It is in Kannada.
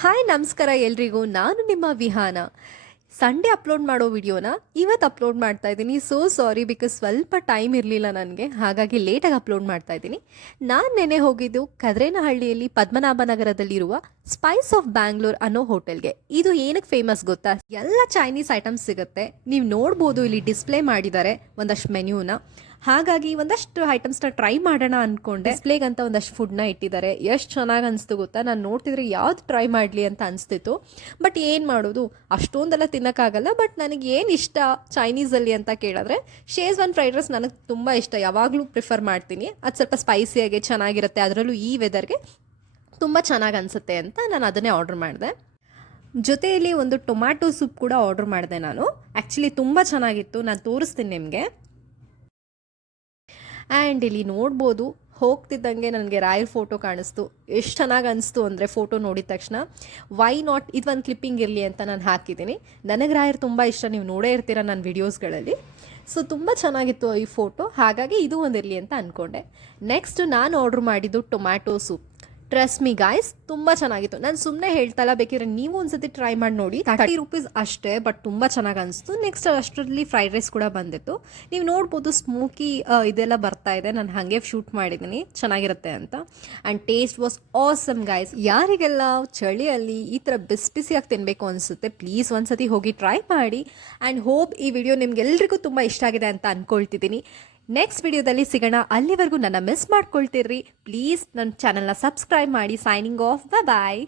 ಹಾಯ್ ನಮಸ್ಕಾರ ಎಲ್ರಿಗೂ. ನಾನು ನಿಮ್ಮ ವಿಹಾನ. ಸಂಡೇ ಅಪ್ಲೋಡ್ ಮಾಡೋ ವಿಡಿಯೋನ ಇವತ್ತು ಅಪ್ಲೋಡ್ ಮಾಡ್ತಾ ಇದ್ದೀನಿ. ಸಾರಿ ಬಿಕಾಸ್ ಸ್ವಲ್ಪ ಟೈಮ್ ಇರಲಿಲ್ಲ ನನಗೆ, ಹಾಗಾಗಿ ಲೇಟಾಗಿ ಅಪ್ಲೋಡ್ ಮಾಡ್ತಾ ಇದ್ದೀನಿ. ನಾನು ನೆನೆ ಹೋಗಿದ್ದು ಕದ್ರೇನಹಳ್ಳಿಯಲ್ಲಿ ಪದ್ಮನಾಭನಗರದಲ್ಲಿರುವ ಸ್ಪೈಸ್ ಆಫ್ ಬ್ಯಾಂಗ್ಳೂರ್ ಅನ್ನೋ ಹೋಟೆಲ್ಗೆ. ಇದು ಏನಕ್ಕೆ ಫೇಮಸ್ ಗೊತ್ತಾ? ಎಲ್ಲ ಚೈನೀಸ್ ಐಟಮ್ಸ್ ಸಿಗುತ್ತೆ. ನೀವು ನೋಡ್ಬೋದು, ಇಲ್ಲಿ ಡಿಸ್ಪ್ಲೇ ಮಾಡಿದ್ದಾರೆ ಒಂದಷ್ಟು ಮೆನ್ಯೂನ. ಹಾಗಾಗಿ ಒಂದಷ್ಟು ಐಟಮ್ಸ್ನ ಟ್ರೈ ಮಾಡೋಣ ಅಂದ್ಕೊಂಡೆ. ಡಿಸ್ಪ್ಲೇಗಂತ ಒಂದಷ್ಟು ಫುಡ್ನ ಇಟ್ಟಿದ್ದಾರೆ. ಎಷ್ಟು ಚೆನ್ನಾಗಿ ಅನಿಸ್ತು ಗೊತ್ತಾ? ನಾನು ನೋಡ್ತಿದ್ರೆ ಯಾವ್ದು ಟ್ರೈ ಮಾಡಲಿ ಅಂತ ಅನಿಸ್ತಿತ್ತು. ಬಟ್ ಏನು ಮಾಡೋದು, ಅಷ್ಟೊಂದೆಲ್ಲ ತಿನ್ನೋಕ್ಕಾಗಲ್ಲ. ಬಟ್ ನನಗೆ ಏನು ಇಷ್ಟ ಚೈನೀಸಲ್ಲಿ ಅಂತ ಕೇಳಿದ್ರೆ ಶೇಜ್ವಾನ್ ಫ್ರೈಡ್ ರೈಸ್ ನನಗೆ ತುಂಬ ಇಷ್ಟ. ಯಾವಾಗಲೂ ಪ್ರಿಫರ್ ಮಾಡ್ತೀನಿ. ಅದು ಸ್ವಲ್ಪ ಸ್ಪೈಸಿಯಾಗಿ ಚೆನ್ನಾಗಿರುತ್ತೆ. ಅದರಲ್ಲೂ ಈ ವೆದರ್ಗೆ ತುಂಬ ಚೆನ್ನಾಗಿ ಅನಿಸುತ್ತೆ ಅಂತ ನಾನು ಅದನ್ನೇ ಆರ್ಡ್ರ್ ಮಾಡಿದೆ. ಜೊತೆಯಲ್ಲಿ ಒಂದು ಟೊಮ್ಯಾಟೊ ಸೂಪ್ ಕೂಡ ಆರ್ಡ್ರ್ ಮಾಡಿದೆ ನಾನು. ಆ್ಯಕ್ಚುಲಿ ತುಂಬ ಚೆನ್ನಾಗಿತ್ತು. ನಾನು ತೋರಿಸ್ತೀನಿ ನಿಮಗೆ. ಆ್ಯಂಡ್ ಇಲ್ಲಿ ನೋಡ್ಬೋದು, ಹೋಗ್ತಿದ್ದಂಗೆ ನನಗೆ ರಾಯರ್ ಫೋಟೋ ಕಾಣಿಸ್ತು. ಎಷ್ಟು ಚೆನ್ನಾಗಿ ಅನಿಸ್ತು ಅಂದರೆ ಫೋಟೋ ನೋಡಿದ ತಕ್ಷಣ ವೈ ನಾಟ್ ಇದು ಒಂದು ಕ್ಲಿಪ್ಪಿಂಗ್ ಇರಲಿ ಅಂತ ನಾನು ಹಾಕಿದ್ದೀನಿ. ನನಗೆ ರಾಯರ್ ತುಂಬ ಇಷ್ಟ, ನೀವು ನೋಡೇ ಇರ್ತೀರ ನನ್ನ ವಿಡಿಯೋಸ್ಗಳಲ್ಲಿ. ಸೊ ತುಂಬ ಚೆನ್ನಾಗಿತ್ತು ಈ ಫೋಟೋ, ಹಾಗಾಗಿ ಇದು ಒಂದಿರಲಿ ಅಂತ ಅಂದ್ಕೊಂಡೆ. ನೆಕ್ಸ್ಟ್ ನಾನು ಆರ್ಡ್ರ್ ಮಾಡಿದ್ದು tomato soup. Trust me guys, ತುಂಬ ಚೆನ್ನಾಗಿತ್ತು. ನಾನು ಸುಮ್ಮನೆ ಹೇಳ್ತಲ್ಲ, ಬೇಕಿದ್ರೆ ನೀವು ಒಂದ್ಸತಿ ಟ್ರೈ ಮಾಡಿ ನೋಡಿ. 30 ರೂಪೀಸ್ ಅಷ್ಟೇ, ಬಟ್ ತುಂಬ ಚೆನ್ನಾಗಿ ಅನಿಸ್ತು. ನೆಕ್ಸ್ಟ್ ಅಷ್ಟರಲ್ಲಿ ಫ್ರೈಡ್ ರೈಸ್ ಕೂಡ ಬಂದಿತ್ತು. ನೀವು ನೋಡ್ಬೋದು, ಸ್ಮೋಕಿ ಇದೆಲ್ಲ ಬರ್ತಾ ಇದೆ. ನಾನು ಹಾಗೆ ಶೂಟ್ ಮಾಡಿದ್ದೀನಿ, ಚೆನ್ನಾಗಿರುತ್ತೆ ಅಂತ. And taste was awesome guys. ಯಾರಿಗೆಲ್ಲ ಚಳಿಯಲ್ಲಿ ಈ ಥರ ಬಿಸಿಯಾಗಿ ತಿನ್ನಬೇಕು ಅನಿಸುತ್ತೆ, ಪ್ಲೀಸ್ ಒಂದ್ಸತಿ ಹೋಗಿ ಟ್ರೈ ಮಾಡಿ. ಆ್ಯಂಡ್ ಹೋಪ್ ಈ ವಿಡಿಯೋ ನಿಮ್ಗೆಲ್ರಿಗೂ ತುಂಬ ಇಷ್ಟ ಆಗಿದೆ ಅಂತ ಅಂದ್ಕೊಳ್ತಿದ್ದೀನಿ. ನೆಕ್ಸ್ಟ್ ವಿಡಿಯೋದಲ್ಲಿ ಸಿಗೋಣ. ಅಲ್ಲಿವರೆಗೂ ನನ್ನ ಮಿಸ್ ಮಾಡ್ಕೊಳ್ತೀರಿ. ಪ್ಲೀಸ್ ನನ್ನ ಚಾನಲ್ನ ಸಬ್ಸ್ಕ್ರೈಬ್ ಮಾಡಿ. Signing off. ಬಾಯ್.